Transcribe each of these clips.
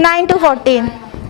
9 to 14,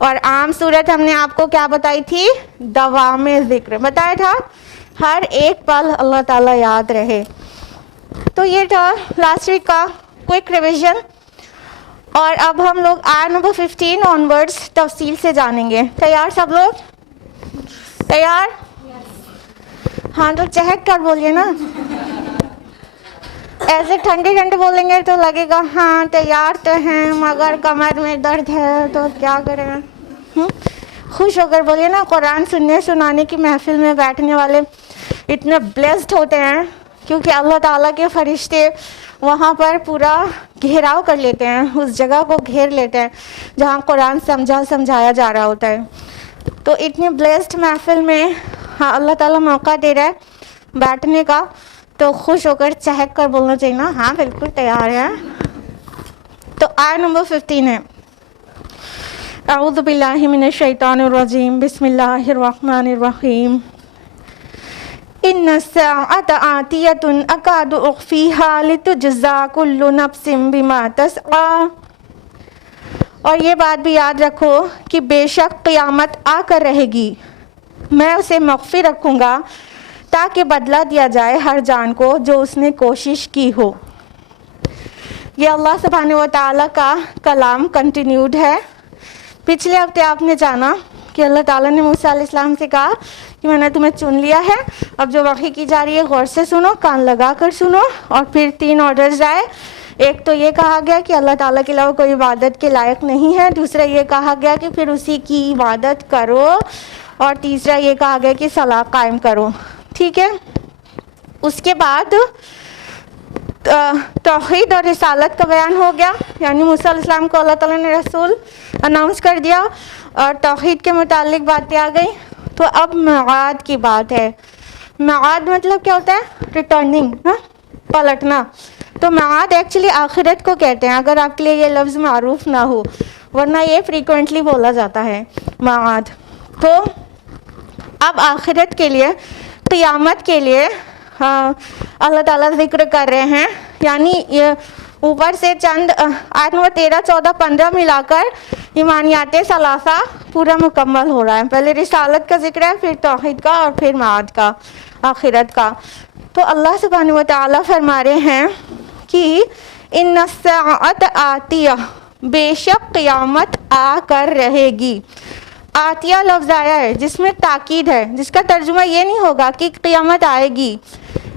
اور عام صورت ہم نے آپ کو کیا بتائی تھی؟ دوام ذکر بتایا تھا، ہر ایک پل اللہ تعالیٰ یاد رہے. تو یہ تھا لاسٹ ویک کا کوئک ریویژن. اور اب ہم لوگ آیت نمبر 15 آنورڈس تفصیل سے جانیں گے. تیار سب لوگ؟ تیار؟ ہاں تو چہک کر بولیے نا. ایسے ٹھنڈے ٹھنڈے بولیں گے تو لگے گا ہاں تیار تو ہیں مگر کمر میں درد ہے تو کیا کریں. خوش ہو کر بولیے نا. قرآن سننے سنانے کی محفل میں بیٹھنے والے اتنے بلیسڈ ہوتے ہیں کیونکہ اللہ تعالیٰ کے فرشتے وہاں پر پورا گھیراؤ کر لیتے ہیں، اس جگہ کو گھیر لیتے ہیں جہاں قرآن سمجھایا جا رہا ہوتا ہے. تو اتنی بلیسڈ محفل میں ہاں اللہ تعالیٰ موقع دے رہا ہے بیٹھنے کا، تو خوش ہو کر چہک کر بولنا چاہیے نا ہاں بالکل تیار ہے. تو آیت نمبر 15 ہے. اعوذ باللہ من الشیطان الرجیم، بسم اللہ الرحمن الرحیم. ان الساعة آتیۃ اکاد اخفیہا لتجزا کل نفس بما تسعی. اور یہ بات بھی یاد رکھو کہ بے شک قیامت آ کر رہے گی، میں اسے مخفی رکھوں گا تاکہ بدلہ دیا جائے ہر جان کو جو اس نے کوشش کی ہو. یہ اللہ سبحانہ و تعالیٰ کا کلام کنٹینیوڈ ہے. پچھلے ہفتے آپ نے جانا کہ اللہ تعالیٰ نے موسیٰ علیہ السلام سے کہا کہ میں نے تمہیں چن لیا ہے، اب جو وحی کی جا رہی ہے غور سے سنو، کان لگا کر سنو. اور پھر 3 آرڈرز آئے. ایک تو یہ کہا گیا کہ اللہ تعالیٰ کے علاوہ کوئی عبادت کے لائق نہیں ہے، دوسرا یہ کہا گیا کہ پھر اسی کی عبادت کرو، اور تیسرا یہ کہا گیا کہ صلاح قائم کرو. ٹھیک ہے. اس کے بعد توحید اور رسالت کا بیان ہو گیا، یعنی موسیٰ علیہ السلام کو اللہ تعالیٰ نے رسول اناؤنس کر دیا اور توحید کے متعلق باتیں آ گئی. تو اب معاد کی بات ہے. معاد مطلب کیا ہوتا ہے؟ ریٹرننگ، پلٹنا. تو معاد ایکچولی آخرت کو کہتے ہیں، اگر آپ کے لیے یہ لفظ معروف نہ ہو، ورنہ یہ فریکوینٹلی بولا جاتا ہے معاد. تو اب آخرت کے لیے، قیامت کے لیے اللہ تعالیٰ ذکر کر رہے ہیں. یعنی اوپر سے چند آیت نمبر 13 14 15 ملا کر ایمانیات ثلاثہ پورا مکمل ہو رہا ہے. پہلے رسالت کا ذکر ہے، پھر توحید کا، اور پھر معاد کا، آخرت کا. تو اللہ سبحانہ و تعالیٰ فرما رہے ہیں کہ ان الساعۃ آتیہ، بے شک قیامت آ کر رہے گی. آتیہ لفظ آیا ہے جس میں تاکید ہے، جس کا ترجمہ یہ نہیں ہوگا کہ قیامت آئے گی.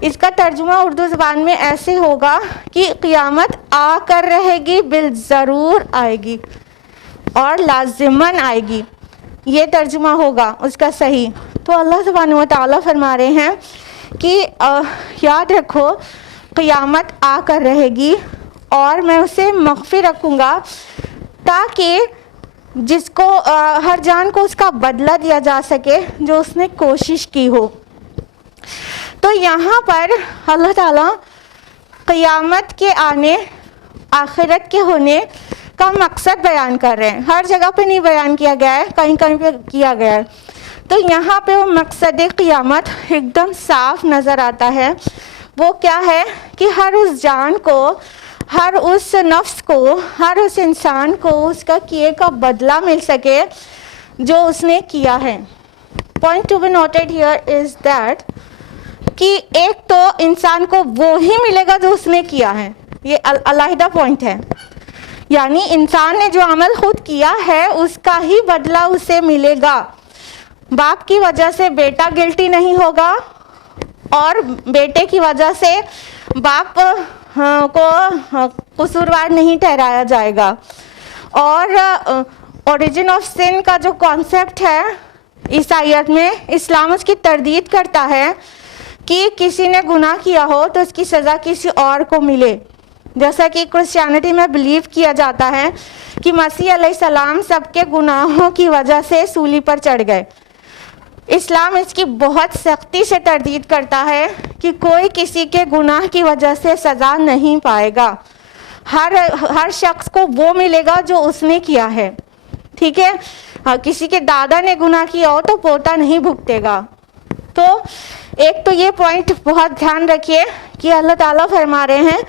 اس کا ترجمہ اردو زبان میں ایسے ہوگا کہ قیامت آ کر رہے گی، بالضرور آئے گی اور لازماً آئے گی. یہ ترجمہ ہوگا اس کا صحیح. تو اللہ سبحانہ و تعالیٰ فرما رہے ہیں کہ یاد رکھو قیامت آ کر رہے گی اور میں اسے مخفی رکھوں گا تاکہ جس کو ہر جان کو اس کا بدلہ دیا جا سکے جو اس نے کوشش کی ہو. تو یہاں پر اللہ تعالیٰ قیامت کے آنے، آخرت کے ہونے کا مقصد بیان کر رہے ہیں. ہر جگہ پہ نہیں بیان کیا گیا ہے، کہیں کہیں پہ کیا گیا ہے. تو یہاں پہ وہ مقصد قیامت ایک دم صاف نظر آتا ہے. وہ کیا ہے کہ ہر اس جان کو، ہر اس نفس کو، ہر اس انسان کو اس کا کیے کا بدلہ مل سکے جو اس نے کیا ہے. Point to be noted here is that کہ ایک تو انسان کو وہی ملے گا جو اس نے کیا ہے. یہ علیحدہ پوائنٹ ہے. یعنی انسان نے جو عمل خود کیا ہے اس کا ہی بدلہ اسے ملے گا. باپ کی وجہ سے بیٹا گلٹی نہیں ہوگا اور بیٹے کی وجہ سے باپ کو قصوروار نہیں ٹھہرایا جائے گا. اور اوریجن آف سن کا جو کانسیپٹ ہے عیسائیت میں، اسلام اس کی تردید کرتا ہے کہ کسی نے گناہ کیا ہو تو اس کی سزا کسی اور کو ملے. جیسا کہ کرسچینٹی میں بلیو کیا جاتا ہے کہ مسیح علیہ السلام سب کے گناہوں کی وجہ سے صلیب پر چڑھ گئے. اسلام اس کی بہت سختی سے تردید کرتا ہے کہ کوئی کسی کے گناہ کی وجہ سے سزا نہیں پائے گا. ہر شخص کو وہ ملے گا جو اس نے کیا ہے. ٹھیک ہے. کسی کے دادا نے گناہ کیا ہو تو پوتا نہیں بھگتے گا. تو ایک تو یہ پوائنٹ بہت دھیان رکھیے کہ اللہ تعالیٰ فرما رہے ہیں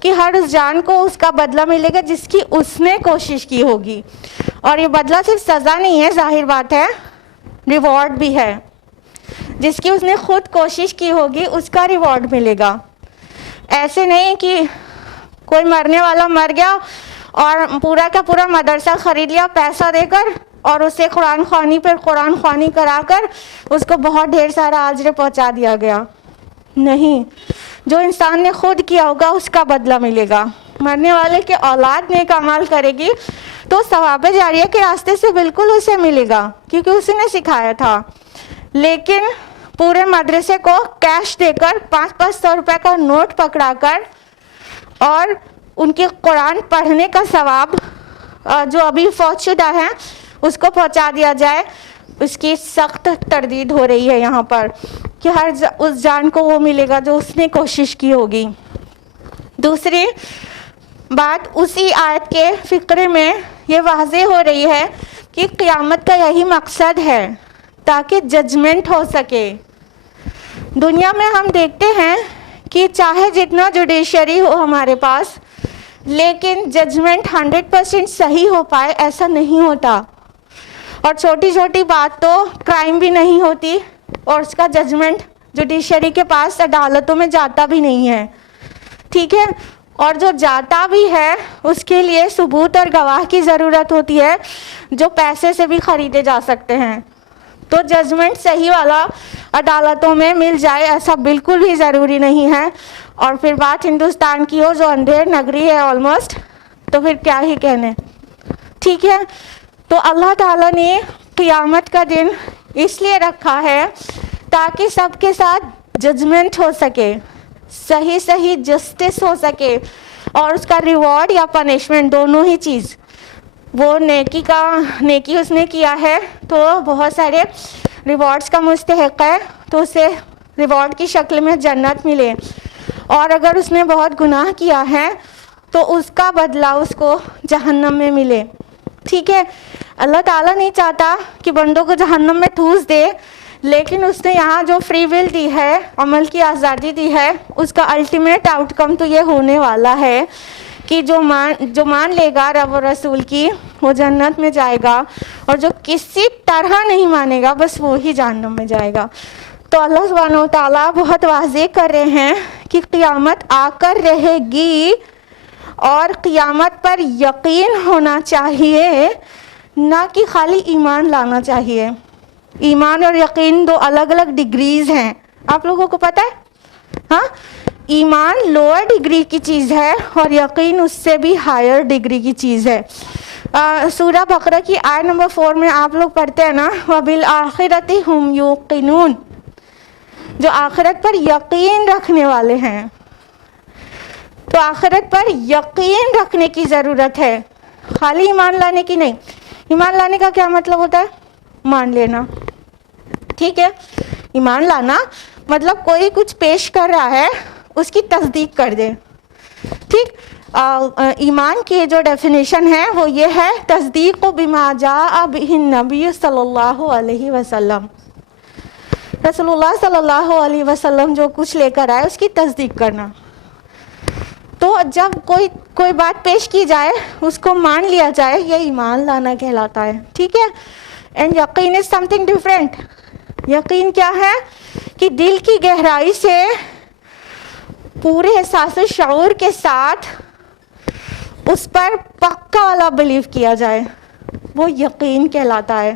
کہ ہر اس جان کو اس کا بدلہ ملے گا جس کی اس نے کوشش کی ہوگی. اور یہ بدلہ صرف سزا نہیں ہے، ظاہر بات ہے ریوارڈ بھی ہے. جس کی اس نے خود کوشش کی ہوگی اس کا ریوارڈ ملے گا. ایسے نہیں کہ کوئی مرنے والا مر گیا اور پورا کا پورا مدرسہ خرید لیا پیسہ دے کر اور اسے قرآن خوانی پر قرآن خوانی کرا کر اس کو بہت ڈھیر سارا اجر پہنچا دیا گیا. نہیں، جو انسان نے خود کیا ہوگا اس کا بدلہ ملے گا. مرنے والے کے اولاد نیک اعمال کرے گی تو ثواب جاریہ کے راستے سے بالکل اسے ملے گا کیونکہ اسی نے سکھایا تھا. لیکن پورے مدرسے کو کیش دے کر 500 روپے کا نوٹ پکڑا کر اور ان کے قرآن پڑھنے کا ثواب جو ابھی فوت شدہ ہیں اس کو پہنچا دیا جائے، اس کی سخت تردید ہو رہی ہے یہاں پر کہ ہر اس جان کو وہ ملے گا جو اس نے کوشش کی ہوگی. دوسری بات اسی آیت کے فقرے میں یہ واضح ہو رہی ہے کہ قیامت کا یہی مقصد ہے تاکہ ججمنٹ ہو سکے. دنیا میں ہم دیکھتے ہیں کہ چاہے جتنا جوڈیشری ہو ہمارے پاس لیکن ججمنٹ 100% صحیح ہو پائے ایسا نہیں ہوتا. اور چھوٹی چھوٹی بات تو کرائم بھی نہیں ہوتی اور اس کا ججمنٹ جوڈیشری کے پاس عدالتوں میں جاتا بھی نہیں ہے. ٹھیک ہے، اور جو جاتا بھی ہے اس کے لیے ثبوت اور گواہ کی ضرورت ہوتی ہے جو پیسے سے بھی خریدے جا سکتے ہیں. تو ججمنٹ صحیح والا عدالتوں میں مل جائے ایسا بالکل بھی ضروری نہیں ہے. اور پھر بات ہندوستان کی ہو جو اندھیر نگری ہے آلموسٹ، تو پھر کیا ہی کہنے. ٹھیک ہے، تو اللہ تعالیٰ نے قیامت کا دن اس لیے رکھا ہے تاکہ سب کے ساتھ ججمنٹ ہو سکے، صحیح جسٹس ہو سکے اور اس کا ریوارڈ یا پنشمنٹ دونوں ہی چیز. وہ نیکی اس نے کیا ہے تو بہت سارے ریوارڈز کا مستحق ہے تو اسے ریوارڈ کی شکل میں جنت ملے، اور اگر اس نے بہت گناہ کیا ہے تو اس کا بدلہ اس کو جہنم میں ملے. ٹھیک ہے، اللہ تعالیٰ نہیں چاہتا کہ بندوں کو جہنم میں ٹھوس دے، لیکن اس نے یہاں جو فری ول دی ہے، عمل کی آزادی دی ہے، اس کا الٹیمیٹ آؤٹ کم تو یہ ہونے والا ہے کہ جو مان لے گا رب و رسول کی وہ جنت میں جائے گا، اور جو کسی طرح نہیں مانے گا بس وہی جہنم میں جائے گا. تو اللہ سبحانہ و تعالیٰ بہت واضح کر رہے ہیں کہ قیامت آ کر رہے گی اور قیامت پر یقین ہونا چاہیے، نہ کہ خالی ایمان لانا چاہیے. ایمان اور یقین دو الگ الگ ڈگریز ہیں، آپ لوگوں کو پتہ ہے؟ ہاں، ایمان لوور ڈگری کی چیز ہے اور یقین اس سے بھی ہائر ڈگری کی چیز ہے. سورہ بقرہ کی آیت نمبر 4 میں آپ لوگ پڑھتے ہیں نا، وَبِالْآخِرَةِ هُمْ يُوقِنُونَ، جو آخرت پر یقین رکھنے والے ہیں. تو آخرت پر یقین رکھنے کی ضرورت ہے، خالی ایمان لانے کی نہیں. ایمان لانے کا کیا مطلب ہوتا ہے؟ مان لینا. ٹھیک ہے، ایمان لانا مطلب کوئی کچھ پیش کر رہا ہے اس کی تصدیق کر دے. ٹھیک، ایمان کی جو ڈیفینیشن ہے وہ یہ ہے تصدیق بما جاء بہ النبی صلی اللہ علیہ وسلم. رسول اللہ صلی اللہ علیہ وسلم جو کچھ لے کر آئے اس کی تصدیق کرنا. تو جب کوئی بات پیش کی جائے اس کو مان لیا جائے، یہ ایمان لانا کہلاتا ہے. ٹھیک ہے، اینڈ یقین از سم تھنگ ڈفرینٹ. یقین کیا ہے کہ دل کی گہرائی سے پورے احساس و شعور کے ساتھ اس پر پکا والا بلیو کیا جائے، وہ یقین کہلاتا ہے.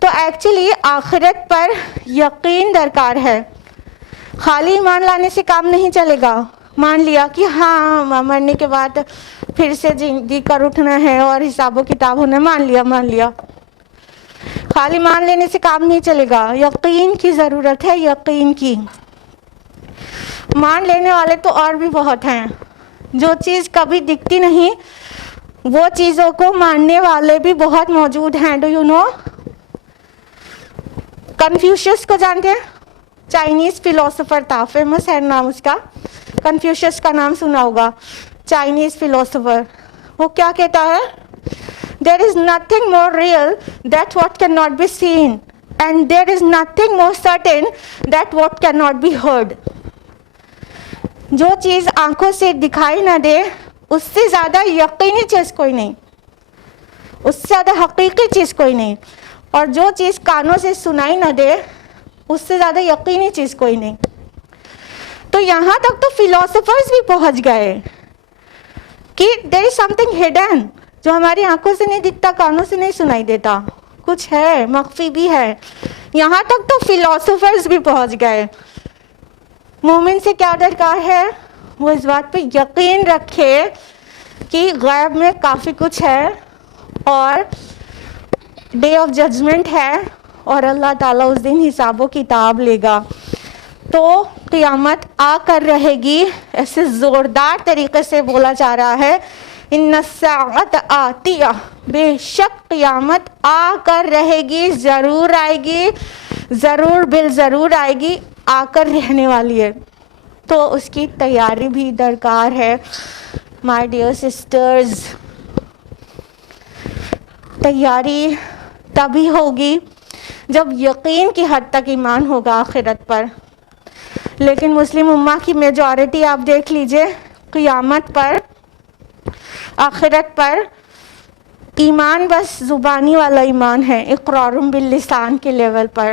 تو ایکچولی آخرت پر یقین درکار ہے، خالی ایمان لانے سے کام نہیں چلے گا. مان لیا کہ ہاں مرنے کے بعد پھر سے زندگی کر اٹھنا ہے اور حساب و کتاب ہونا، مان لیا. خالی مان لینے سے کام نہیں چلے گا، یقین کی ضرورت ہے، یقین کی. مان لینے والے تو اور بھی بہت ہیں، جو چیز کبھی دکھتی نہیں وہ چیزوں کو ماننے والے بھی بہت موجود ہیں. Do you know? کنفیوشس کو جانتے ہیں؟ چائنیز فلاسفر تھا، فیمس ہے نام اس کا. کنفیوشس کا نام سنا ہوگا، چائنیز فلاسفر. وہ کیا کہتا ہے؟ There is nothing more real that what cannot be seen, and there is nothing more certain that what cannot be heard. جو چیز آنکھوں سے دکھائی نہ دے اس سے زیادہ یقینی چیز کوئی نہیں. اس سے زیادہ حقیقی چیز کوئی نہیں، اور جو چیز کانوں سے سنائی نہ دے اس سے زیادہ یقینی چیز کوئی نہیں. تو یہاں تک تو فلاسفرز بھی پہنچ گئے کہ دیر از سم تھنگ ہڈن جو ہماری آنکھوں سے نہیں دکھتا، کانوں سے نہیں سنائی دیتا، کچھ ہے، مخفی بھی ہے. یہاں تک تو فلاسفرز بھی پہنچ گئے. مومن سے کیا درکار ہے؟ وہ اس بات پہ یقین رکھے کہ غیب میں کافی کچھ ہے اور ڈے آف ججمنٹ ہے اور اللہ تعالیٰ اس دن حساب و کتاب لے گا. تو قیامت آ کر رہے گی، ایسے زوردار طریقے سے بولا جا رہا ہے ان الساعۃ آتیہ، بے شک قیامت آ کر رہے گی، ضرور آئے گی، ضرور بالضرور آئے گی، آ کر رہنے والی ہے. تو اس کی تیاری بھی درکار ہے. مائی ڈیئر سسٹرز، تیاری تبھی ہوگی جب یقین کی حد تک ایمان ہوگا آخرت پر. لیکن مسلم امہ کی میجورٹی آپ دیکھ لیجئے، قیامت پر، آخرت پر ایمان بس زبانی والا ایمان ہے، اقرار باللسان کے لیول پر،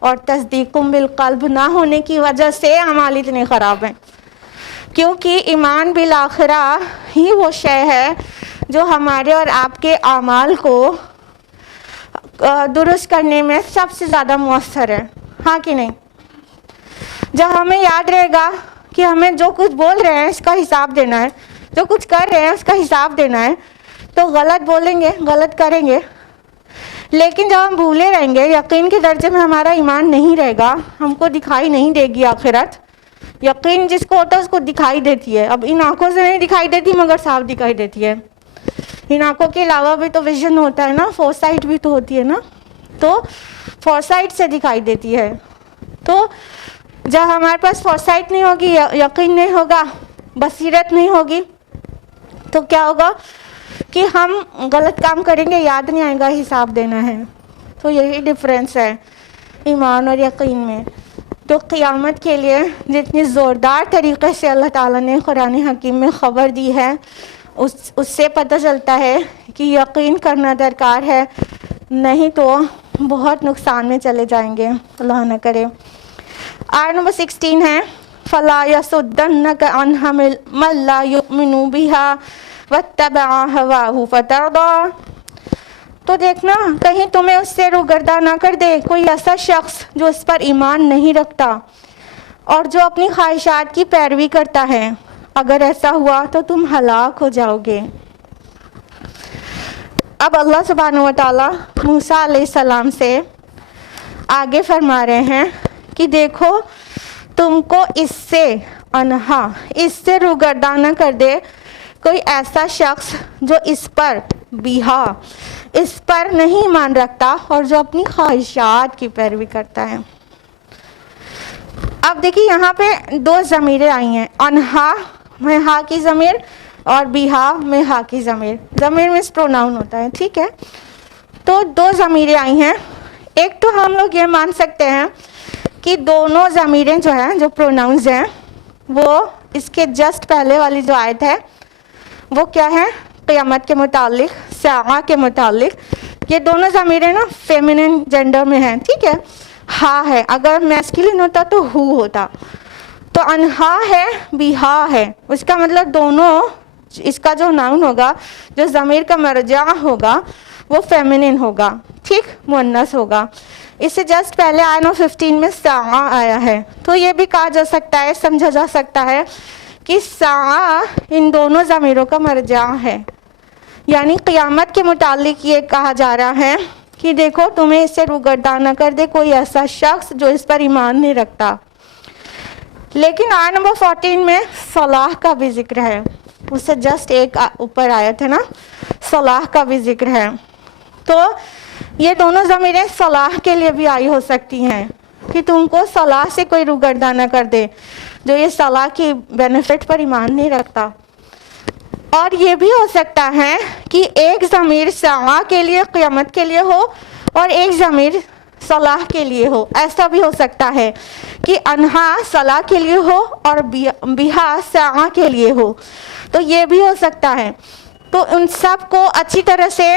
اور تصدیق بالقلب نہ ہونے کی وجہ سے اعمال اتنے خراب ہیں. کیونکہ ایمان بالآخرہ ہی وہ شے ہے جو ہمارے اور آپ کے اعمال کو درست کرنے میں سب سے زیادہ مؤثر ہے، ہاں کہ نہیں؟ جب ہمیں یاد رہے گا کہ ہمیں جو کچھ بول رہے ہیں اس کا حساب دینا ہے، جو کچھ کر رہے ہیں اس کا حساب دینا ہے، تو غلط بولیں گے، غلط کریں گے. لیکن جب ہم بھولے رہیں گے، یقین کے درجے میں ہمارا ایمان نہیں رہے گا، ہم کو دکھائی نہیں دے گی آخرت. یقین جس کو ہوتا ہے اس کو دکھائی دیتی ہے. اب ان آنکھوں سے نہیں دکھائی دیتی مگر صاف دکھائی دیتی ہے. ان آنکھوں کے علاوہ بھی تو ویژن ہوتا ہے نا، فورسائٹ بھی تو ہوتی ہے نا، تو فورسائٹ سے دکھائی دیتی ہے. تو جب ہمارے پاس فورسائٹ نہیں ہوگی، یقین نہیں ہوگا، بصیرت نہیں ہوگی، تو کیا ہوگا کہ ہم غلط کام کریں گے، یاد نہیں آئے گا حساب دینا ہے. تو یہی ڈفرینس ہے ایمان اور یقین میں. تو قیامت کے لیے جتنی زوردار طریقے سے اللہ تعالیٰ نے قرآن حکیم میں خبر دی ہے، اس سے پتہ چلتا ہے کہ یقین کرنا درکار ہے، نہیں تو بہت نقصان میں چلے جائیں گے، اللہ نہ کرے. آیت نمبر 16 ہے فَلَا يَصُدَّنَّكَ عَنْهَا مَن لَّا يُؤْمِنُ بِهَا وَاتَّبَعَ هَوَاهُ فَتَرْضَىٰ. تو دیکھنا کہیں تمہیں اس سے روگرداں نہ کر دے کوئی ایسا شخص جو اس پر ایمان نہیں رکھتا اور جو اپنی خواہشات کی پیروی کرتا ہے. اگر ایسا ہوا تو تم ہلاک ہو جاؤ گے. اب اللہ سبحانہ و تعالیٰ موسیٰ علیہ السلام سے آگے فرما رہے ہیں کہ دیکھو تم کو اس سے انہا، اس سے روگرداں نہ کر دے کوئی ایسا شخص جو اس پر بیہا، اس پر نہیں ایمان رکھتا اور جو اپنی خواہشات کی پیروی کرتا ہے. اب دیکھیے یہاں پہ دو ضمیریں آئی ہیں، انہا میں ہا کی ضمیر اور بیہا میں ہا کی ضمیر. ضمیر میں پروناؤن ہوتا ہے، ٹھیک ہے. تو دو ضمیریں آئی ہیں. ایک تو ہم لوگ یہ مان سکتے ہیں کہ دونوں ضمیریں جو ہیں، جو پروناؤنز ہیں، وہ اس کے جسٹ پہلے والی جو آیت ہے وہ کیا ہے؟ قیامت کے متعلق، ساعہ کے متعلق. یہ دونوں ضمیریں نا فیمینن جینڈر میں ہیں، ٹھیک ہے. ہا ہے، اگر میسکولین ہوتا تو ہو ہوتا. تو انہا ہے، بیہا ہے، اس کا مطلب دونوں، اس کا جو ناؤن ہوگا، جو ضمیر کا مرجع ہوگا وہ فیمینن ہوگا، ٹھیک، مؤنث ہوگا. اس سے جسٹ پہلے آیت نمبر 15 میں ساعہ آیا ہے. تو یہ بھی کہا جا سکتا ہے، سمجھا جا سکتا ہے کہ ساعہ ان دونوں ضمیروں کا مرجع ہے. یعنی قیامت کے متعلق یہ کہا جا رہا ہے کہ دیکھو تمہیں اس سے روگرداں نہ کر دے کوئی ایسا شخص جو اس پر ایمان نہیں رکھتا. لیکن آیت نمبر 14 میں صلاح کا بھی ذکر ہے. اس سے جسٹ ایک اوپر آیت ہے نا، صلاح کا بھی ذکر ہے. تو یہ دونوں ضمیریں صلاح کے لیے بھی آئی ہو سکتی ہیں کہ تم کو صلاح سے کوئی روگرداں نہ کر دے جو یہ صلاح کی بینیفٹ پر ایمان نہیں رکھتا. اور یہ بھی ہو سکتا ہے کہ ایک ضمیر ساعہ کے لیے، قیامت کے لیے ہو، اور ایک ضمیر صلاح کے لیے ہو. ایسا بھی ہو سکتا ہے کہ انہا صلاح کے لیے ہو اور بیہا ساعہ کے لیے ہو. تو یہ بھی ہو سکتا ہے. تو ان سب کو اچھی طرح سے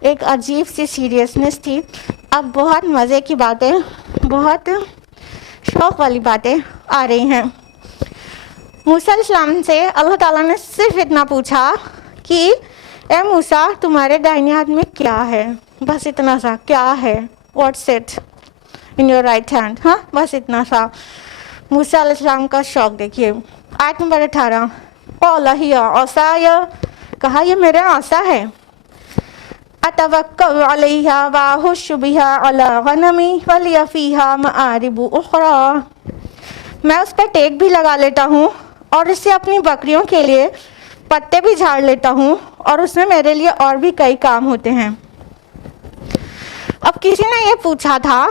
ایک عجیب سی سیریسنس تھی. اب بہت مزے کی باتیں, بہت شوق والی باتیں آ رہی ہیں. موسیٰ علیہ السلام سے اللہ تعالیٰ نے صرف اتنا پوچھا کہ اے موسیٰ تمہارے دائیں ہاتھ میں کیا ہے, بس اتنا سا, کیا ہے, what's it in your right hand, ہاں بس اتنا سا. موسیٰ علیہ السلام کا شوق دیکھیے. آیت نمبر 18, قال ہی عصای, کہا یہ میرا عصا ہے, اتوکل علیہا واہش بہا علی غنمی ولی فیہا مآرب اخری, میں اس پر ٹیک بھی لگا لیتا ہوں اور اس سے اپنی بکریوں کے لیے پتے بھی جھاڑ لیتا ہوں, اور اس میں میرے لیے اور بھی کئی کام ہوتے ہیں. اب کسی نے یہ پوچھا تھا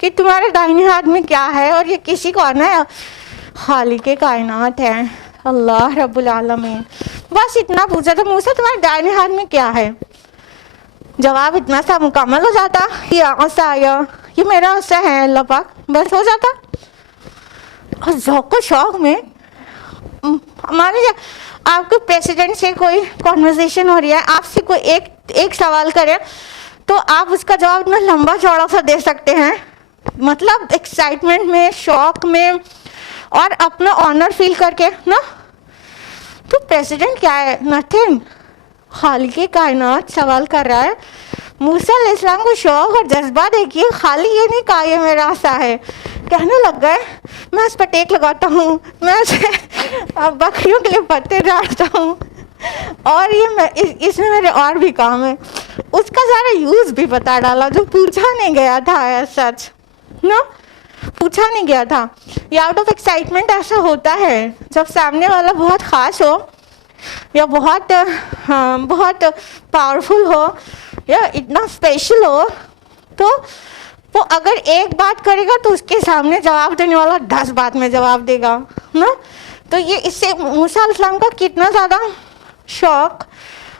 کہ تمہارے دائیں ہاتھ میں کیا ہے, اور یہ کسی کو آنا ہے, خالق کائنات ہے اللہ رب العالمین. بس اتنا پوچھا تھا, موسیٰ تمہارے دائیں ہاتھ میں کیا ہے, جواب اتنا سا مکمل ہو جاتا, یا عصای, یہ میرا عصا ہے اللہ پاک, بس ہو جاتا. اور ذوق و شوق میں مان لیجیے آپ کے پریسیڈنٹ سے کوئی کانورزیشن ہو رہی ہے, آپ سے کوئی ایک سوال کرے تو آپ اس کا جواب اتنا لمبا چوڑا سا دے سکتے ہیں, مطلب ایکسائٹمنٹ میں, شوق میں, اور اپنا آنر فیل کر کے نا. تو پریسیڈنٹ کیا ہے, نتھنگ, خالق کائنات سوال کر رہا ہے. موسیٰ علیہ السلام کو شوق اور جذبہ دیکھیے, خالی یہ نہیں کہا یہ میرا عصا ہے, کہنے لگ گئے میں اس پر ٹیک لگاتا ہوں, میں اسے بکریوں کے لیے پتے ڈالتا ہوں, اور یہ اس میں میرے اور بھی کام ہے. اس کا سارا یوز بھی بتا ڈالا جو پوچھا نہیں گیا تھا, سچ نا, پوچھا نہیں گیا تھا. یہ آؤٹ آف ایکسائٹمنٹ ایسا ہوتا ہے جب سامنے والا بہت خاص ہو, یا بہت پاورفل ہو, یا اتنا اسپیشل ہو, تو وہ اگر ایک بات کرے گا تو اس کے سامنے جواب دینے والا 10 بات میں جواب دے گا نا. تو یہ اس سے موسیٰ علیہ السلام کا کتنا زیادہ شوق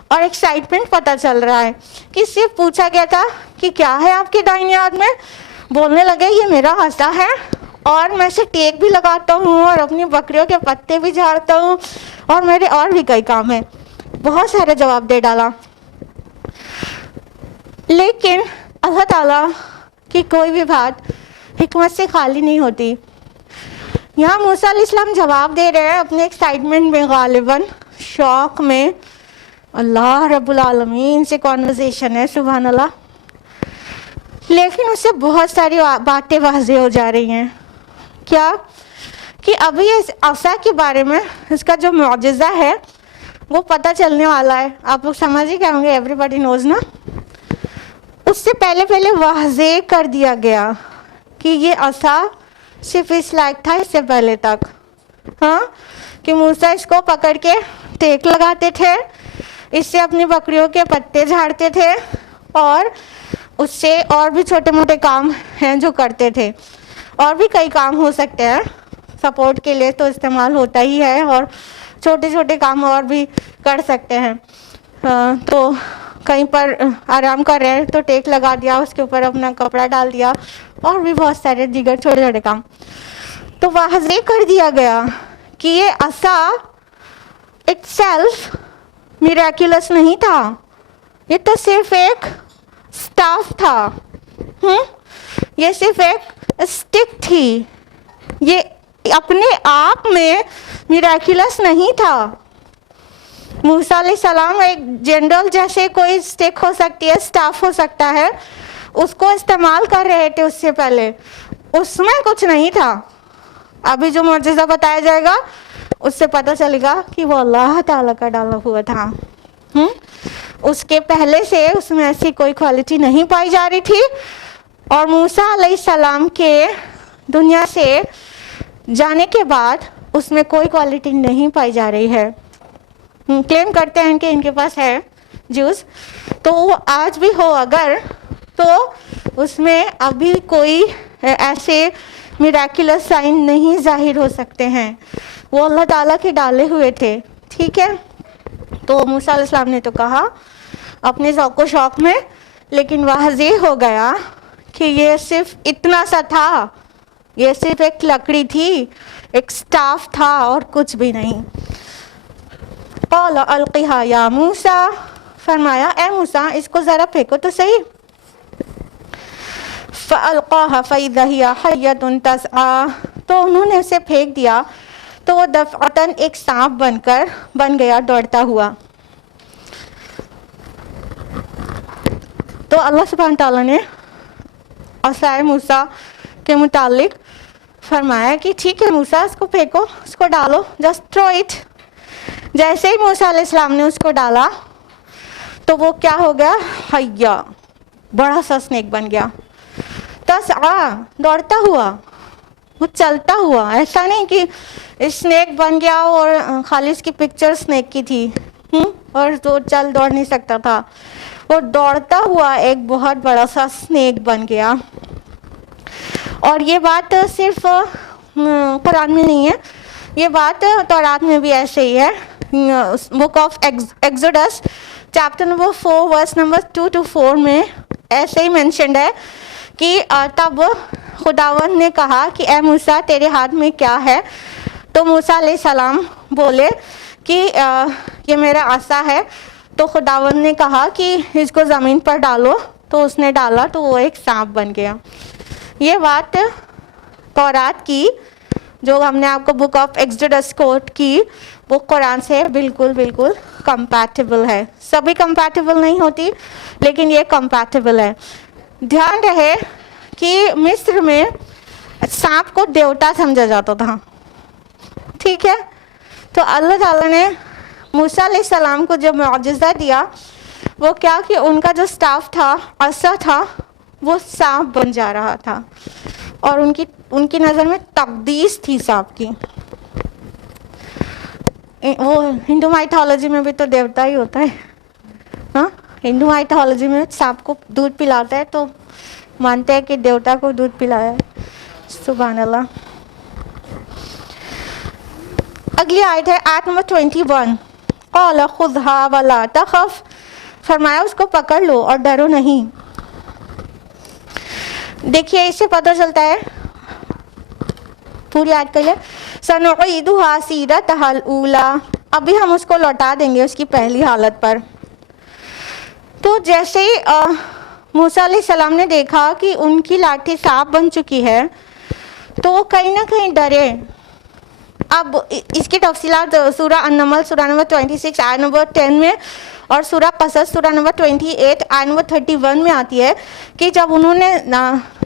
اور ایکسائٹمنٹ پتہ چل رہا ہے کہ صرف پوچھا گیا تھا کہ کیا ہے آپ کے دائیں ہاتھ میں, بولنے لگے یہ میرا عصا ہے اور میں اسے ٹیک بھی لگاتا ہوں اور اپنی بکریوں کے پتے بھی جھاڑتا ہوں اور میرے اور بھی کئی کام ہیں. بہت سارے جواب دے ڈالا. لیکن اللہ تعالیٰ کی کوئی بھی بات حکمت سے خالی نہیں ہوتی. یہاں موسیٰ علیہ السلام جواب دے رہے ہیں اپنے ایکسائٹمنٹ میں, غالباً شوق میں. اللہ رب العالمین سے کانورزیشن ہے, سبحان اللہ. لیکن اس سے بہت ساری باتیں واضح ہو جا رہی ہیں. کیا کہ ابھی اس عصا کے بارے میں اس کا جو معجزہ ہے وہ پتہ چلنے والا ہے. آپ لوگ سمجھ ہی گئے ہوں گے, ایوری باڈی نوز نا. اس سے پہلے واضح کر دیا گیا کہ یہ عصا صرف اس لائق تھا اس سے پہلے تک, ہاں, کہ موسیٰ اس کو پکڑ کے ٹیک لگاتے تھے, اس سے اپنی بکریوں کے پتے جھاڑتے تھے, اور اس سے اور بھی چھوٹے موٹے کام ہیں جو کرتے تھے. اور بھی کئی کام ہو سکتے ہیں, سپورٹ کے لیے تو استعمال ہوتا ہی ہے, اور چھوٹے چھوٹے کام اور بھی کر سکتے ہیں. تو کہیں پر آرام کر رہے ہیں تو ٹیک لگا دیا, اس کے اوپر اپنا کپڑا ڈال دیا, اور بھی بہت سارے دیگر چھوٹے چھوٹے کام. تو واضح کر دیا گیا کہ یہ عصا اٹ سیلف میریکولس نہیں تھا, یہ تو صرف ایک اسٹاف تھا, یہ صرف ایک اسٹک تھی, یہ اپنے آپ میں میریکولس نہیں تھا. موسیٰ علیہ السلام ایک جنرل جیسے کوئی اسٹک ہو سکتی ہے, اسٹاف ہو سکتا ہے, اس کو استعمال کر رہے تھے. اس سے پہلے اس میں کچھ نہیں تھا. ابھی جو معجزہ بتایا جائے گا اس سے پتہ چلے گا کہ وہ اللہ تعالیٰ کا ڈالا ہوا تھا. اس کے پہلے سے اس میں ایسی کوئی کوالٹی نہیں پائی جا رہی تھی, اور موسیٰ علیہ السلام کے دنیا سے جانے کے بعد اس میں کوئی کوالٹی نہیں پائی جا رہی ہے. کلیم کرتے ہیں کہ ان کے پاس ہے جوس, تو وہ آج بھی ہو اگر, تو اس میں ابھی کوئی ایسے میراکولس سائن نہیں ظاہر ہو سکتے ہیں. وہ اللہ تعالیٰ کے ڈالے ہوئے تھے, ٹھیک ہے. تو موسیٰ علیہ السلام نے تو کہا اپنے ذوق و شوق میں, لیکن واضح ہو گیا کہ یہ صرف اتنا سا تھا, یہ صرف ایک لکڑی تھی, ایک سٹاف تھا, اور کچھ بھی نہیں. قال القها یا موسیٰ فرمایا اے موسیٰ اس کو ذرا پھینکو تو صحیح. فَأَلْقَاهَا فَإِذَا هِيَ حَيَّةٌ تَسْعَىٰ تو انہوں نے اسے پھینک دیا تو وہ دفعتاً ایک سانپ بن گیا دوڑتا ہوا. تو اللہ سبحانہ تعالیٰ نے عصائے موسیٰ کے متعلق فرمایا کہ ٹھیک ہے موسیٰ اس کو پھینکو, اس کو ڈالو, جسٹ تھرو اٹ. جیسے ہی موسیٰ علیہ السلام نے اس کو ڈالا تو وہ کیا ہو گیا, حیہ, بڑا سا اسنیک بن گیا. تسعیٰ دوڑتا ہوا, وہ چلتا ہوا, ایسا نہیں کہ اسنیک بن گیا اور خالی اس کی پکچر اسنیک کی تھی اور تو چل دوڑ نہیں سکتا تھا. وہ دوڑتا ہوا ایک بہت بڑا سا اسنیک بن گیا. اور یہ بات صرف قرآن میں نہیں ہے, یہ بات تورات میں بھی ایسے ہی ہے. Book of Exodus chapter number 4 verse number 2 to 4 میں ایسے ہی مینشنڈ ہے کہ تب خداوند نے کہا کہ اے موسیٰ تیرے ہاتھ میں کیا ہے؟ تو موسیٰ علیہ السلام بولے کہ یہ میرا عصا ہے. تو خداوند نے کہا کہ اس کو زمین پر ڈالو, تو اس نے ڈالا تو وہ ایک سانپ بن گیا. یہ بات تورات کی جو ہم نے آپ کو بک آف ایکسوڈس کوٹ کی وہ قرآن سے بالکل بالکل کمپیٹیبل ہے. سبھی کمپیٹیبل نہیں ہوتی لیکن یہ کمپیٹیبل ہے. دھیان رہے کہ مصر میں سانپ کو دیوتا سمجھا جاتا تھا, ٹھیک ہے. تو اللہ تعالیٰ نے موسیٰ علیہ السلام کو جو معجزہ دیا وہ کیا کہ ان کا جو سٹاف تھا, عصا تھا, وہ سانپ بن جا رہا تھا. اور ان کی نظر میں تقدیس تھی سانپ کی. وہ ہندو مائتھولوجی میں بھی تو دیوتا ہی ہوتا ہے. ہاں, ہندو مائتھولوجی میں سانپ کو دودھ پلاتا ہے تو مانتے ہیں کہ دیوتا کو دودھ پلایا ہے. سبحان اللہ. اگلی آیت ہے آیت نمبر 21. قَالَ خُذْهَا وَلَا تَخَفْ فرمایا اس کو پکڑ لو اور ڈرو نہیں. دیکھیے اس سے پتہ چلتا ہے, پوری آیت کہیے سَنُعِيدُهَا سِيرَتَهَا الْأُولَىٰ ابھی ہم اس کو لوٹا دیں گے اس کی پہلی حالت پر. تو جیسے ہی موسیٰ علیہ السلام نے دیکھا کہ ان کی لاٹھی سانپ بن چکی ہے تو وہ کہیں نہ کہیں ڈرے. اب اس کی تفصیلات سورہ النمل سورہ نمبر 26 آیت نمبر 10 میں اور سورہ قصص سورہ نمبر 28 آیت نمبر 31 میں آتی ہے کہ جب انہوں نے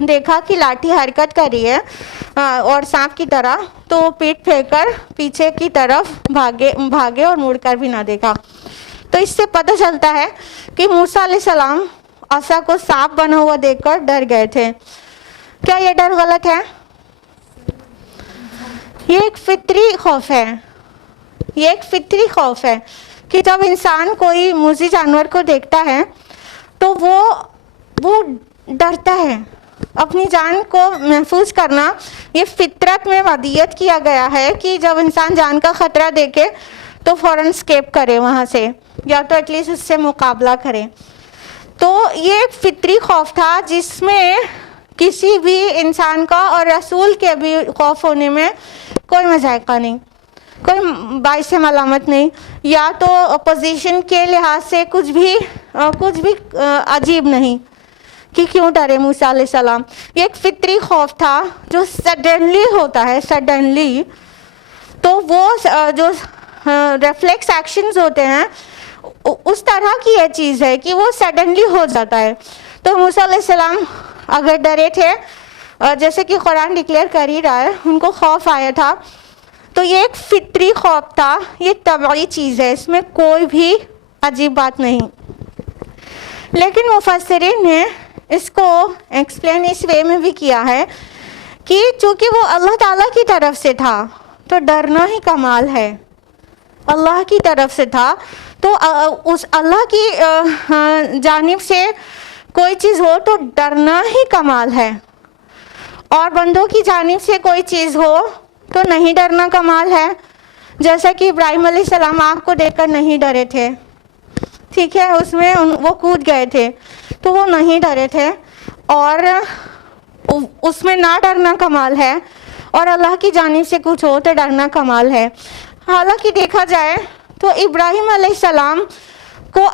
دیکھا کہ لاٹھی حرکت کر رہی ہے اور سانپ کی طرح تو پیٹ پھیر کر پیچھے کی طرف بھاگے اور مڑ کر بھی نہ دیکھا. تو اس سے پتہ چلتا ہے کہ موسیٰ علیہ السلام عصا کو سانپ بنا ہوا دیکھ کر ڈر گئے تھے. کیا یہ ڈر غلط ہے؟ یہ ایک فطری خوف ہے. یہ ایک فطری خوف ہے کہ جب انسان کوئی موذی جانور کو دیکھتا ہے تو وہ ڈرتا ہے. اپنی جان کو محفوظ کرنا یہ فطرت میں ودیت کیا گیا ہے کہ جب انسان جان کا خطرہ دیکھے تو فوراً اسکیپ کرے وہاں سے, یا تو ایٹ لیسٹ اس سے مقابلہ کرے. تو یہ ایک فطری خوف تھا جس میں کسی بھی انسان کا اور رسول کے بھی خوف ہونے میں کوئی مذائقہ نہیں, کوئی باعث ملامت نہیں, یا تو پوزیشن کے لحاظ سے کچھ بھی عجیب نہیں کہ کیوں ڈرے موسیٰ علیہ السلام. یہ ایک فطری خوف تھا جو سڈنلی ہوتا ہے, سڈنلی. تو وہ جو ریفلیکس ایکشنز ہوتے ہیں اس طرح کی یہ چیز ہے کہ وہ سڈنلی ہو جاتا ہے. تو موسیٰ علیہ السلام اگر ڈرے تھے جیسے کہ قرآن ڈکلیئر کر ہی رہا ہے ان کو خوف آیا تھا, تو یہ ایک فطری خوف تھا, یہ طبعی چیز ہے, اس میں کوئی بھی عجیب بات نہیں. لیکن مفسرین نے اس کو ایکسپلین اس وے میں بھی کیا ہے کہ چونکہ وہ اللہ تعالیٰ کی طرف سے تھا تو ڈرنا ہی کمال ہے. اللہ کی طرف سے تھا تو اس اللہ کی جانب سے کوئی چیز ہو تو ڈرنا ہی کمال ہے, اور بندوں کی جانب سے کوئی چیز ہو تو نہیں ڈرنا کمال ہے. جیسا کہ ابراہیم علیہ السلام آگ کو دیکھ کر نہیں ڈرے تھے, ٹھیک ہے, اس میں وہ کود گئے تھے تو وہ نہیں ڈرے تھے, اور اس میں نہ ڈرنا کمال ہے. اور اللہ کی جانب سے کچھ ہو تو ڈرنا کمال ہے. حالانکہ دیکھا جائے تو ابراہیم علیہ السلام کو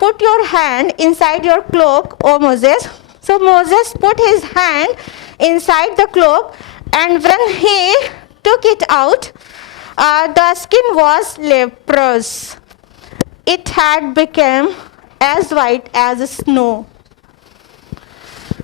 put your hand inside your cloak, O Moses. So Moses put his hand inside the cloak, and when he took it out, the skin was leprous. It had become as white as snow.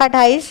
28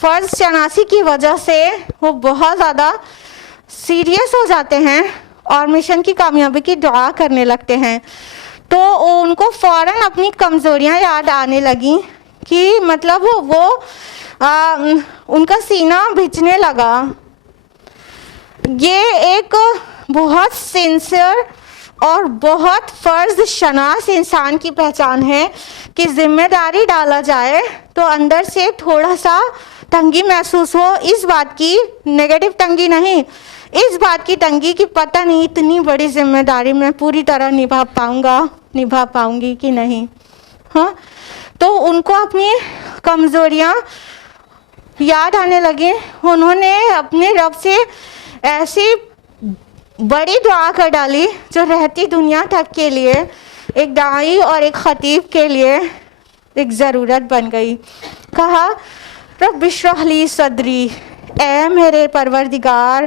فرض شناسی کی وجہ سے وہ بہت زیادہ serious ہو جاتے ہیں اور مشن کی کامیابی کی دعا کرنے لگتے ہیں. تو ان کو فوراً اپنی کمزوریاں یاد آنے لگیں کہ مطلب وہ ان کا سینہ بھیجنے لگا. یہ ایک بہت سنسیئر اور بہت فرض شناس انسان کی پہچان ہے کہ ذمہ داری ڈالا جائے تو اندر سے تھوڑا سا تنگی محسوس ہو. اس بات کی نیگیٹو تنگی نہیں, اس بات کی تنگی کہ پتہ نہیں اتنی بڑی ذمہ داری میں پوری طرح نبھا پاؤں گی کہ نہیں. ہاں, تو ان کو اپنی کمزوریاں یاد آنے لگیں. انہوں نے اپنے رب سے ایسی بڑی دعا کر ڈالی جو رہتی دنیا تک کے لیے ایک داعی اور ایک خطیب کے لیے ایک ضرورت بن گئی. کہا رب اشرح لی صدری, اے میرے پروردگار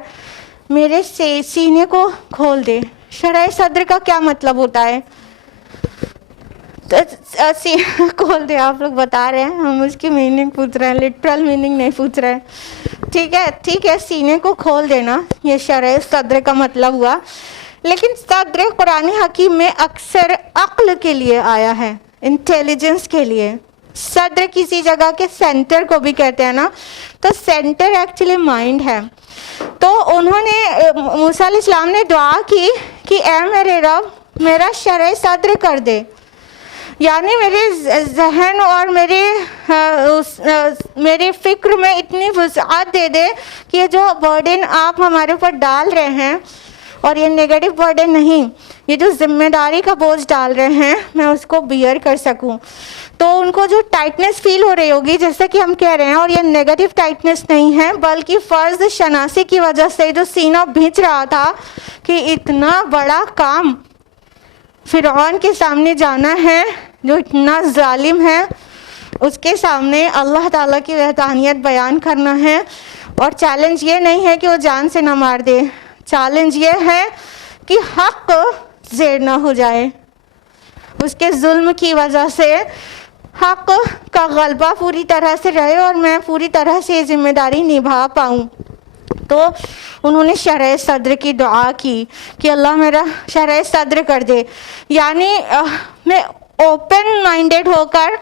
میرے سینے کو کھول دے. شرح صدر کا کیا مطلب ہوتا ہے؟ سینہ کھول دے, آپ لوگ بتا رہے ہیں, ہم اس کی میننگ پوچھ رہے ہیں, لٹرل میننگ نہیں پوچھ رہے ہیں. ٹھیک ہے, سینے کو کھول دینا یہ شرح صدر کا مطلب ہوا. لیکن صدر قرآن حکیم میں اکثر عقل کے لیے آیا ہے, انٹیلیجنس کے لیے. صدر کسی جگہ کے سینٹر کو بھی کہتے ہیں نا, تو سینٹر ایکچولی مائنڈ ہے. تو انہوں نے موسیٰ علیہ السلام نے دعا کی کہ اے میرے رب میرا شرح صدر کر دے, یعنی میرے ذہن اور میرے فکر میں اتنی وسعت دے دے کہ یہ جو برڈن آپ ہمارے اوپر ڈال رہے ہیں, اور یہ نیگیٹو برڈن نہیں, یہ جو ذمہ داری کا بوجھ ڈال رہے ہیں میں اس کو بیئر کر سکوں. تو ان کو جو ٹائٹنس فیل ہو رہی ہوگی جیسا کہ ہم کہہ رہے ہیں, اور یہ نیگیٹو ٹائٹنس نہیں ہے بلکہ فرض شناسی کی وجہ سے جو سینہ بھیج رہا تھا کہ اتنا بڑا کام فرعون کے سامنے جانا ہے جو اتنا ظالم ہے, اس کے سامنے اللہ تعالیٰ کی وحدانیت بیان کرنا ہے. اور چیلنج یہ نہیں ہے کہ وہ جان سے نہ مار دے, چیلنج یہ ہے کہ حق زیر نہ ہو جائے, اس کے ظلم کی وجہ سے حق کا غلبہ پوری طرح سے رہے اور میں پوری طرح سے یہ ذمہ داری نبھا پاؤں. تو انہوں نے شرح صدر کی دعا کی کہ اللہ میرا شرح صدر کر دے, یعنی میں اوپن مائنڈیڈ ہو کر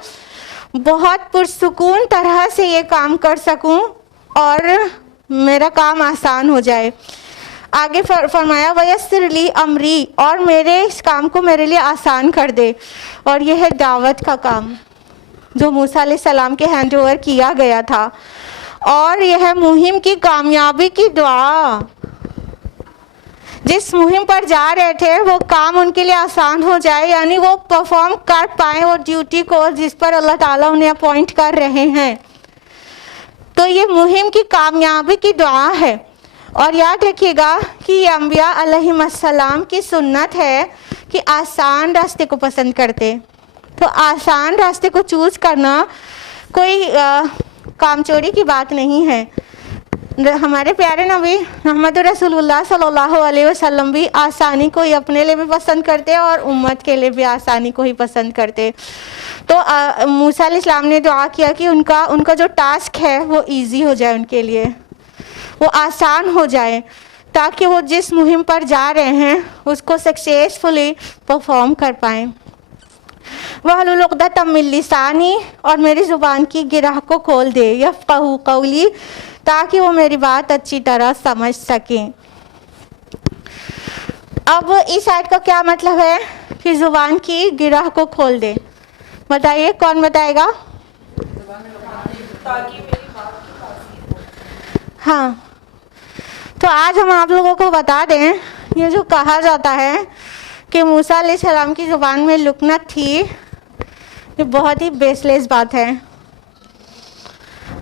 بہت پرسکون طرح سے یہ کام کر سکوں اور میرا کام آسان ہو جائے. آگے فرمایا وَيَسِّرْ لِي أَمْرِي, اور میرے اس کام کو میرے لیے آسان کر دے. اور یہ ہے دعوت کا کام جو موسیٰ علیہ السلام کے ہینڈ اوور کیا گیا تھا, اور یہ ہے مہم کی کامیابی کی دعا. جس مہم پر جا رہے تھے وہ کام ان کے لیے آسان ہو جائے, یعنی وہ پرفارم کر پائیں وہ ڈیوٹی کو جس پر اللہ تعالیٰ انہیں اپوائنٹ کر رہے ہیں. تو یہ مہم کی کامیابی کی دعا ہے. اور یاد رکھیے گا کہ یہ انبیاء علیہم السلام کی سنت ہے کہ آسان راستے کو پسند کرتے. تو آسان راستے کو چوز کرنا کوئی کام چوری کی بات نہیں ہے. ہمارے پیارے نبی محمد رسول اللہ صلی اللہ علیہ وسلم بھی آسانی کو ہی اپنے لیے بھی پسند کرتے اور امت کے لیے بھی آسانی کو ہی پسند کرتے. تو موسیٰ علیہ السلام نے دعا کیا کہ ان کا جو ٹاسک ہے وہ ایزی ہو جائے, ان کے لیے وہ آسان ہو جائے, تاکہ وہ جس مہم پر جا رہے ہیں اس کو سکسیسفلی پرفارم کر پائیں. وَاحْلُلْ عُقْدَةً مِّن لِّسَانِي, اور میری زبان کی گرہ کو کھول دے, یفقہوا قولی, تاکہ وہ میری بات اچھی طرح سمجھ سکیں. اب اس آیت کا کیا مطلب ہے کہ زبان کی گرہ کو کھول دے؟ بتائیے, کون بتائے گا؟ ہاں, تو آج ہم آپ لوگوں کو بتا دیں, یہ جو کہا جاتا ہے کہ موسیٰ علیہ السلام کی زبان میں لکنت تھی, یہ بہت ہی بیس لیس بات ہے.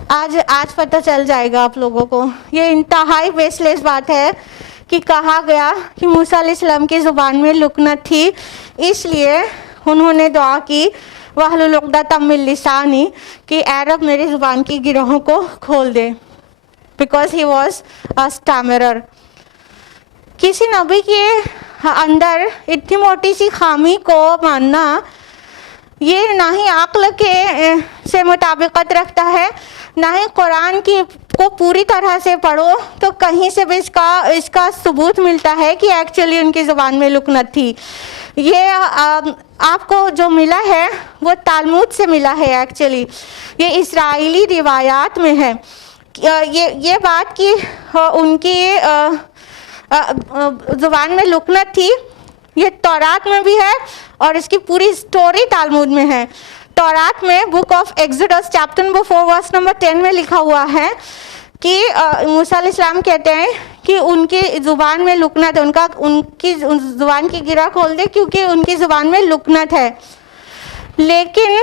آج پتہ چل جائے گا آپ لوگوں کو, یہ انتہائی بیس لیس بات ہے کہ کہا گیا کہ موسیٰ علیہ السلام کی زبان میں لکنت تھی, اس لیے انہوں نے دعا کی وَاحْلُلْ عُقْدَةً مِّن لِّسَانِي کہ اے رب میری زبان کی گرہوں کو کھول دے. Because he was a stammerer. کسی نبی کے اندر اتنی موٹی سی خامی کو ماننا یہ نہ ہی عقل کے سے مطابقت رکھتا ہے، نہ ہی قرآن کی کو پوری طرح سے پڑھو تو کہیں سے بھی اس کا ثبوت ملتا ہے کہ ایکچولی ان کی زبان میں لکنت تھی۔ یہ آپ کو جو ملا ہے وہ تالمود سے ملا ہے، ایکچولی یہ اسرائیلی روایات میں ہے۔ یہ بات کہ ان کی زبان میں لکنت تھی، یہ تورات میں بھی ہے اور اس کی پوری سٹوری تالمود میں ہے۔ تورات میں book of Exodus chapter number 4 verse number 10 میں لکھا ہوا ہے کہ موسیٰ علیہ السلام کہتے ہیں کہ ان کی زبان میں لکنت ہے، ان کی زبان کی گرہ کھول دے کیونکہ ان کی زبان میں لکنت ہے۔ لیکن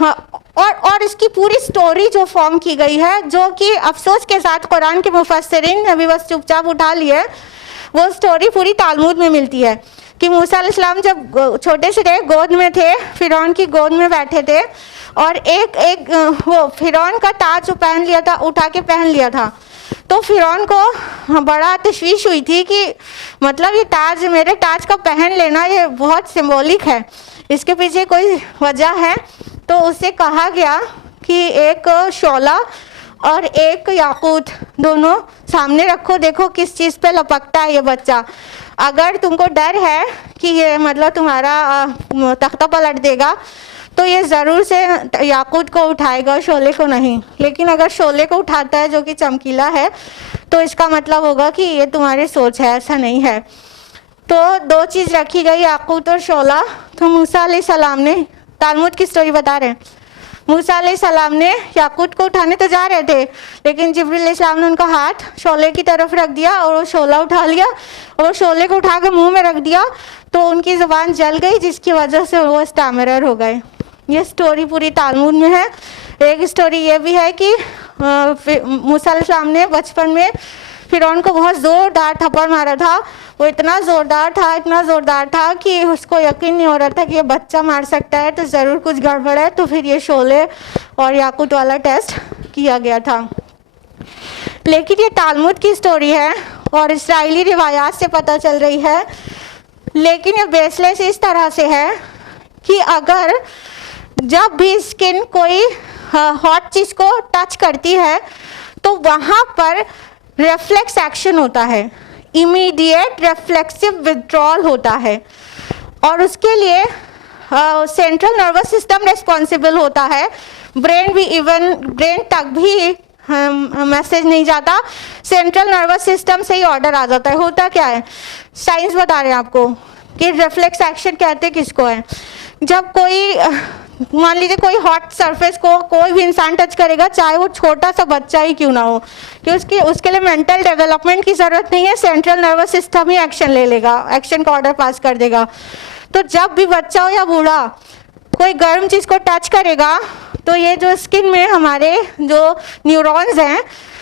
اور اس کی پوری سٹوری جو فارم کی گئی ہے، جو کہ افسوس کے ساتھ قرآن کے مفسرین نے بھی بس چپ چاپ اٹھا لی ہے، وہ سٹوری پوری تالمود میں ملتی ہے کہ موسیٰ علیہ السلام جب چھوٹے سے تھے، گود میں تھے، فرعون کی گود میں بیٹھے تھے، اور ایک وہ فرعون کا تاج جو پہن لیا تھا، اٹھا کے پہن لیا تھا، تو فرعون کو بڑا تشویش ہوئی تھی کہ مطلب یہ تاج، میرے تاج کا پہن لینا یہ بہت سمبولک ہے، اس کے پیچھے کوئی وجہ ہے۔ تو اسے کہا گیا کہ ایک شعلہ اور ایک یاقوت دونوں سامنے رکھو، دیکھو کس چیز پہ لپکتا ہے یہ بچہ۔ اگر تم کو ڈر ہے کہ یہ مطلب تمہارا تختہ پلٹ دے گا تو یہ ضرور سے یاقوت کو اٹھائے گا، شعلے کو نہیں۔ لیکن اگر شعلے کو اٹھاتا ہے جو کہ چمکیلا ہے تو اس کا مطلب ہوگا کہ یہ تمہاری سوچ ہے، ایسا نہیں ہے۔ تو دو چیز رکھی گئی، یاقوت اور شعلہ۔ تو موسیٰ علیہ السلام نے، تالمود کی سٹوری بتا رہے ہیں، موسیٰ علیہ السلام نے یاقوت کو اٹھانے تو جا رہے تھے، لیکن جبریل علیہ السلام نے ان کا ہاتھ شعلے کی طرف رکھ دیا اور وہ شعلہ اٹھا لیا اور وہ شعلے کو اٹھا کے منہ میں رکھ دیا، تو ان کی زبان جل گئی، جس کی وجہ سے وہ اسٹیمرر ہو گئے۔ یہ سٹوری پوری تالمود میں ہے۔ ایک سٹوری یہ بھی ہے کہ موسیٰ علیہ السلام نے بچپن میں فرعون کو بہت زوردار تھپڑ مارا تھا، وہ اتنا زوردار تھا کہ اس کو یقین نہیں ہو رہا تھا کہ یہ بچہ مار سکتا ہے، تو ضرور کچھ گڑبڑ ہے، تو پھر یہ شعلے اور یاقوت والا ٹیسٹ کیا گیا تھا۔ لیکن یہ تالمود کی سٹوری ہے اور اسرائیلی روایات سے پتہ چل رہی ہے، لیکن یہ بیس لیس اس طرح سے ہے کہ اگر جب بھی اسکن کوئی ہاٹ چیز کو ٹچ کرتی ہے تو وہاں پر ریفلیکس ایکشن ہوتا ہے، امیڈیٹ ریفلیکسو وتھڈرال ہوتا ہے، اور اس کے لیے سینٹرل نروس سسٹم ریسپانسبل ہوتا ہے، برین تک بھی میسج نہیں جاتا، سینٹرل نروس سسٹم سے ہی آرڈر آ جاتا ہے۔ ہوتا کیا ہے، سائنس بتا رہے ہیں آپ کو کہ ریفلیکس ایکشن کہتے کس کو ہے۔ جب کوئی مان لیجیے کوئی ہاٹ سرفیس کو کوئی بھی انسان ٹچ کرے گا، چاہے وہ چھوٹا سا بچہ ہی کیوں نہ ہو، کہ اس کے لیے مینٹل ڈیولپمنٹ کی ضرورت نہیں ہے، سینٹرل نروس سسٹم ہی ایکشن لے لے گا، ایکشن کا آرڈر پاس کر دے گا۔ تو جب بھی بچہ ہو یا بوڑھا کوئی گرم چیز کو ٹچ کرے گا تو یہ جو اسکن میں ہمارے جو نیورونز ہیں،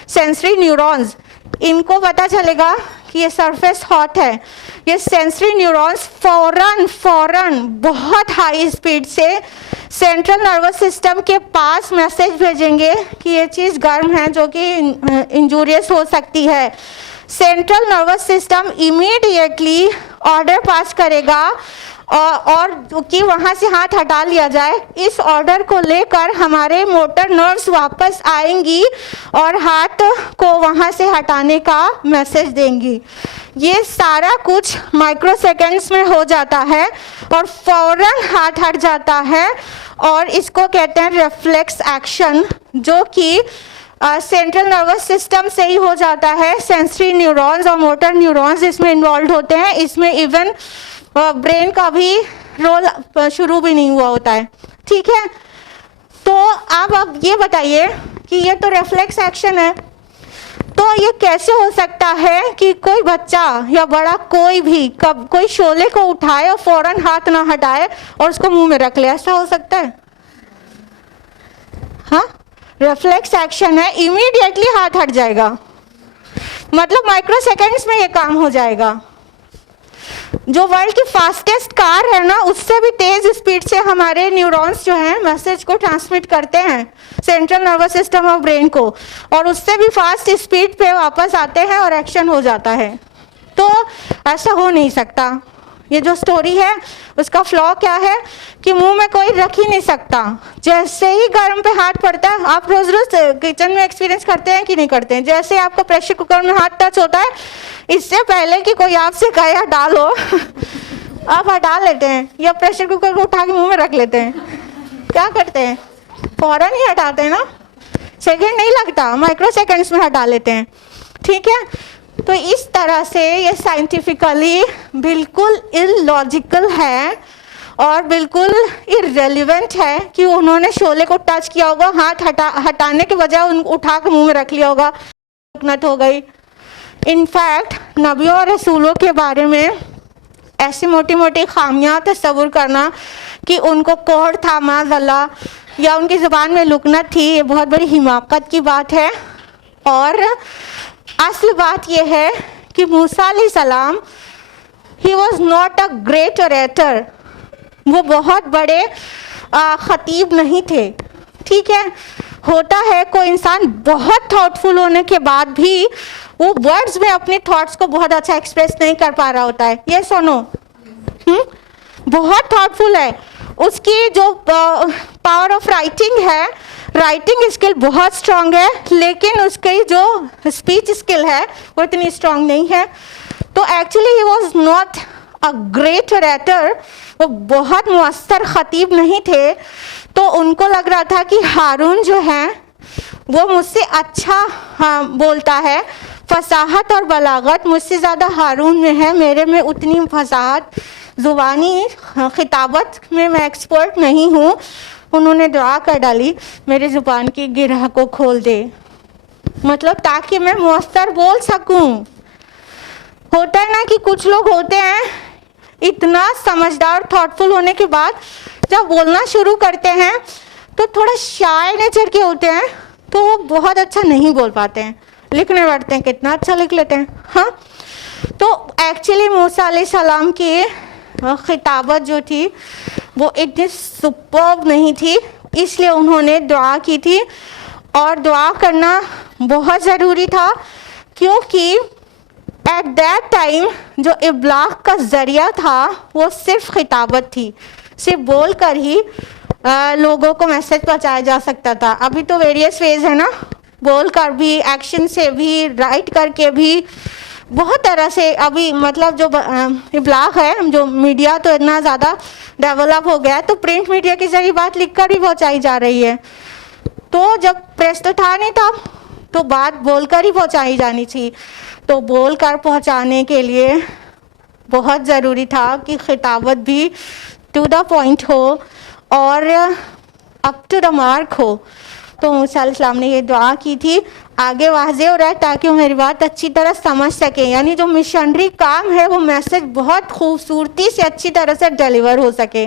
سینسری نیورونز، ان کو پتہ چلے گا کہ یہ سرفیس ہاٹ ہے۔ یہ سینسری نیورونز فوراً بہت ہائی اسپیڈ سے سینٹرل نروس سسٹم کے پاس میسج بھیجیں گے کہ یہ چیز گرم ہے، جو کہ انجوریس ہو سکتی ہے۔ Central nervous system immediately order pass کرے گا اور کہ وہاں سے ہاتھ ہٹا لیا جائے۔ اس آرڈر کو لے کر ہمارے موٹر نروز واپس آئیں گی اور ہاتھ کو وہاں سے ہٹانے کا میسج دیں گی۔ یہ سارا کچھ مائکرو سیکنڈز میں ہو جاتا ہے اور فوراً ہاتھ ہٹ جاتا ہے، اور اس کو کہتے ہیں ریفلیکس ایکشن، جو کہ سینٹرل نروس سسٹم سے ہی ہو جاتا ہے۔ سینسری نیورونز اور موٹر نیورونز اس میں انوالوڈ ہوتے ہیں، اس میں ایون برین کا بھی رول شروع بھی نہیں ہوا ہوتا ہے، ٹھیک ہے۔ تو اب یہ بتائیے کہ یہ تو ریفلیکس ایکشن ہے، تو یہ کیسے ہو سکتا ہے کہ کوئی بچہ یا بڑا کوئی بھی کوئی شعلے کو اٹھائے اور فوراً ہاتھ نہ ہٹائے اور اس کو منہ میں رکھ لے؟ ایسا ہو سکتا ہے؟ ہاں، ریفلیکس ایکشن ہے، امیڈیٹلی ہاتھ ہٹ جائے گا، مطلب مائکرو سیکنڈز میں یہ کام ہو جائے گا۔ جو ورلڈ کی فاسٹسٹ کار ہے نا، اس سے بھی تیز اسپیڈ سے ہمارے نیورونز جو ہیں میسج کو ٹرانسمٹ کرتے ہیں سینٹرل نروس سسٹم اور برین کو، اور اس سے بھی فاسٹ اسپیڈ پہ واپس آتے ہیں اور ایکشن ہو جاتا ہے۔ تو ایسا ہو نہیں سکتا، یہ جو سٹوری ہے اس کا فلا کیا ہے کہ منہ میں کوئی رکھ ہی نہیں سکتا. جیسے ہی گرم پہ ہاتھ پڑتا ہے, آپ روز روز کچن میں ایکسپیرینس کرتے ہیں کہ نہیں کرتے ہیں, جیسے آپ کو پریشر کوکر میں ہاتھ ٹچ ہوتا ہے اس سے پہلے کہ کوئی آپ سے کہے ڈالو آپ ہٹا لیتے ہیں, یا پریشر کوکر کو اٹھا کے منہ میں رکھ لیتے ہیں. کیا کرتے ہیں, فوراً ہی ہٹاتے ہیں نا, سیکنڈ نہیں لگتا, مائکرو سیکنڈس میں ہٹا لیتے ہیں. ٹھیک ہے, تو اس طرح سے یہ سائنٹیفکلی بالکل اللاجیکل ہے اور بالکل ارریلیونٹ ہے کہ انہوں نے شعلے کو ٹچ کیا ہوگا, ہاتھ ہٹانے کے بجائے ان کو اٹھا کے منہ میں رکھ لیا ہوگا, رکنت ہو گئی. انفیکٹ نبیوں اور رسولوں کے بارے میں ایسی موٹی موٹی خامیاں تصور کرنا کہ ان کو کوڑ تھا معاذ اللہ, یا ان کی زبان میں لکنت تھی, یہ بہت بڑی حماقت کی بات ہے. اور اصل بات یہ ہے کہ موسیٰ علیہ السلام he was not a great orator, وہ بہت بڑے خطیب نہیں تھے. ٹھیک ہے, ہوتا ہے کوئی انسان بہت تھاٹ فل ہونے کے بعد بھی وہ ورڈز میں اپنے تھاٹس کو بہت اچھا ایکسپریس نہیں کر پا رہا ہوتا ہے. یہ سنو, بہت تھاٹ فل ہے, اس کی جو پاور آف رائٹنگ ہے, رائٹنگ اسکل بہت اسٹرانگ ہے, لیکن اس کی جو اسپیچ اسکل ہے وہ اتنی اسٹرانگ نہیں ہے. تو actually he was not a great orator, وہ بہت مؤثر خطیب نہیں تھے. تو ان کو لگ رہا تھا کہ ہارون جو ہے وہ مجھ سے اچھا بولتا ہے, فصاحت اور بلاغت مجھ سے زیادہ ہارون میں ہے, میرے میں اتنی فصاحت زبانی خطابت میں ایکسپرٹ نہیں ہوں. انہوں نے دعا کر ڈالی میرے زبان کی گرہ کو کھول دے, مطلب تاکہ میں مؤثر بول سکوں. ہوتا ہے نا کہ کچھ لوگ ہوتے ہیں اتنا سمجھدار تھاٹ فل ہونے کے بعد جب بولنا شروع کرتے ہیں تو تھوڑا شائع نیچر کے ہوتے ہیں, تو وہ بہت اچھا نہیں بول پاتے ہیں. لکھنے بیٹھتے ہیں کتنا اچھا لکھ لیتے ہیں. ہاں, تو ایکچولی موسیٰ علیہ السلام کی خطابت جو تھی وہ اتنی سپرب نہیں تھی, اس لیے انہوں نے دعا کی تھی. اور دعا کرنا بہت ضروری تھا, کیونکہ ایٹ دیٹ ٹائم جو ابلاغ کا ذریعہ تھا وہ صرف خطابت تھی, صرف بول کر ہی لوگوں کو میسج پہنچایا جا سکتا تھا. ابھی تو ویریس ویز ہے نا, بول کر بھی, ایکشن سے بھی, رائٹ کر کے بھی, بہت طرح سے. ابھی مطلب جو ابلاغ ہے, جو میڈیا تو اتنا زیادہ ڈیولپ ہو گیا ہے, تو پرنٹ میڈیا کے ذریعے بات لکھ کر بھی پہنچائی جا رہی ہے. تو جب پریس تو تھا نہیں تھا تو بات بول کر ہی پہنچائی جانی تھی. تو بول کر پہنچانے کے لیے بہت ضروری تھا کہ خطابت بھی ٹو دا پوائنٹ ہو اور اپ ٹو دا مارک ہو. تو موسیٰ علیہ السلام نے یہ دعا کی تھی. آگے واضح ہو رہا ہے تاکہ وہ میری بات اچھی طرح سمجھ سکیں, یعنی جو مشنری کام ہے وہ میسج بہت خوبصورتی سے اچھی طرح سے ڈیلیور ہو سکے.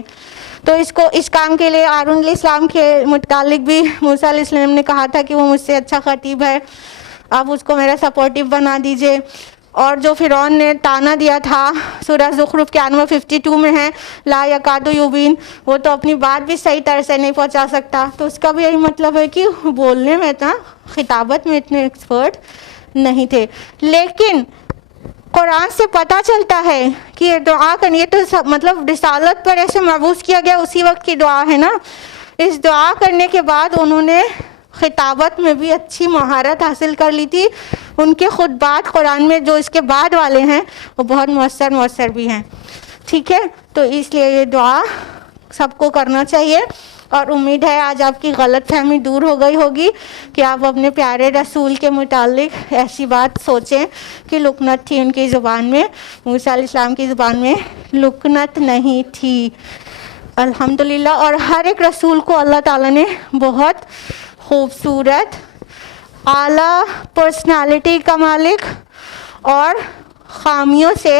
تو اس کام کے لیے ہارون علیہ السلام کے متعلق بھی موسیٰ علیہ السلام نے کہا تھا کہ وہ مجھ سے اچھا خطیب ہے, آپ اس کو میرا سپورٹیو بنا دیجئے. اور جو فرعون نے تانا دیا تھا, سورہ زخرف کے 52 میں ہے, لا یکاد یبین, وہ تو اپنی بات بھی صحیح طرح سے نہیں پہنچا سکتا. تو اس کا بھی یہی مطلب ہے کہ بولنے میں اتنا, خطابت میں اتنے ایکسپرٹ نہیں تھے. لیکن قرآن سے پتہ چلتا ہے کہ یہ دعا کرنی, یہ تو مطلب رسالت پر ایسے مبعوث کیا گیا اسی وقت کی دعا ہے نا. اس دعا کرنے کے بعد انہوں نے خطابت میں بھی اچھی مہارت حاصل کر لی تھی. ان کے خطبات قرآن میں جو اس کے بعد والے ہیں وہ بہت مؤثر بھی ہیں. ٹھیک ہے, تو اس لیے یہ دعا سب کو کرنا چاہیے. اور امید ہے آج آپ کی غلط فہمی دور ہو گئی ہوگی کہ آپ اپنے پیارے رسول کے متعلق ایسی بات سوچیں کہ لکنت تھی ان کی زبان میں. موسیٰ علیہ السلام کی زبان میں لکنت نہیں تھی الحمدللہ. اور ہر ایک رسول کو اللہ تعالیٰ نے بہت خوبصورت اعلیٰ پرسنالٹی کا مالک اور خامیوں سے,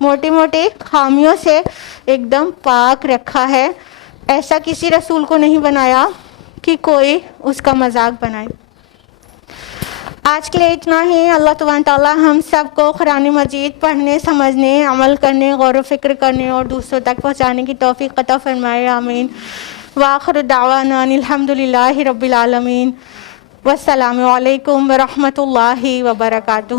موٹی موٹی خامیوں سے ایک دم پاک رکھا ہے. ایسا کسی رسول کو نہیں بنایا کہ کوئی اس کا مذاق بنائے. آج کے لیے اتنا ہی. اللہ تبارک تعالیٰ ہم سب کو قرآن مجید پڑھنے, سمجھنے, عمل کرنے, غور و فکر کرنے اور دوسروں تک پہنچانے کی توفیق عطا فرمائے, آمین. وآخر دعوانا الحمدللہ رب العالمین. والسلام علیکم ورحمۃ اللہ وبرکاتہ.